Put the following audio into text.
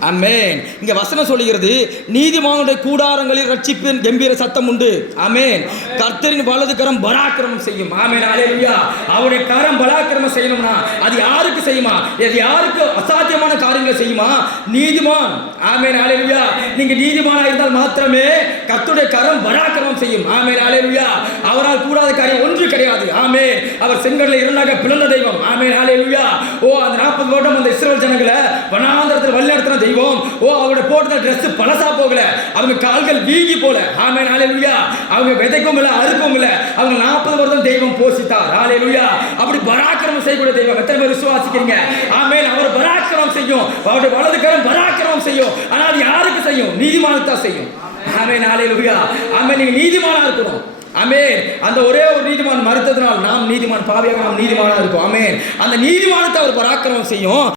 ஆமென். இங்க வசனம் சொல்லுகிறது, நீதிமானுடைய கூடாரங்களில் ரட்சிப்பின் கம்பீர சத்தம் உண்டு. ஆமென். கர்த்தரின் வலது கரம் பராக்கிரமம் செய்யும். ஆமென். ஹல்லேலூயா. அவருடைய கரம் பராக்கிரமம் செய்யணும்னா அது யாருக்கு செய்யுமா? இது யாருக்கு அசாத்தியமான காரியங்களை செய்யுமா? நீதிமான். ஆமென். ஹல்லேலூயா. நீங்க நீதிமானா இருந்தால் மாத்திரமே கர்த்தருடைய கரம் பராக்கிரமம் செய்யும். ஆமென். ஹல்லேலூயா. அவரால் கூடாத காரியம் ஒன்று கிடையாது. ஆமென். அவர் செங்கடலை இரண்டாக பிளந்த தெய்வம். ஆமென். ஹல்லேலூயா. அந்த 40 வருடம் அந்த இஸ்ரவேல் ஜனங்களை வனாந்தரத்தில் வழிநடத்தின தெய்வம். அவருடைய போட்ட Dress பழசா போகல, அவங்க கால்கள் வீங்கி போல. ஆமென். ஹல்லேலூயா. அவங்க விதைக்கும் இல்ல, அறுக்கும் இல்ல, அவங்க 40 வருடம் தெய்வம் போஷித்தார். ஹல்லேலூயா. அப்படி பராக்கிரமம் செய்யக்கூடிய தெய்வம் எத்தனை பேர் விசுவாசிக்கிறீங்க? ஆமென். அவர் பராக்கிரமம் செய்யும். அவருடைய வலது கரம் பராக்கிரமம் செய்யும். ஆனால் அது யாருக்கு செய்யும்? நீதிமானுக்கு தான் செய்யும். ஆமென். ஹல்லேலூயா. ஆமென். நீங்க நீதிமானா இருக்கணும். ஆமென். அந்த ஒரே ஒரு நீதிமான் மறுத்ததனால் நாம் நீதிமான் பாவியாக நாம் நீதிமானா இருக்கோம். ஆமென். அந்த நீதிமானுக்கு அவர் பராக்கிரமம் செய்யும்.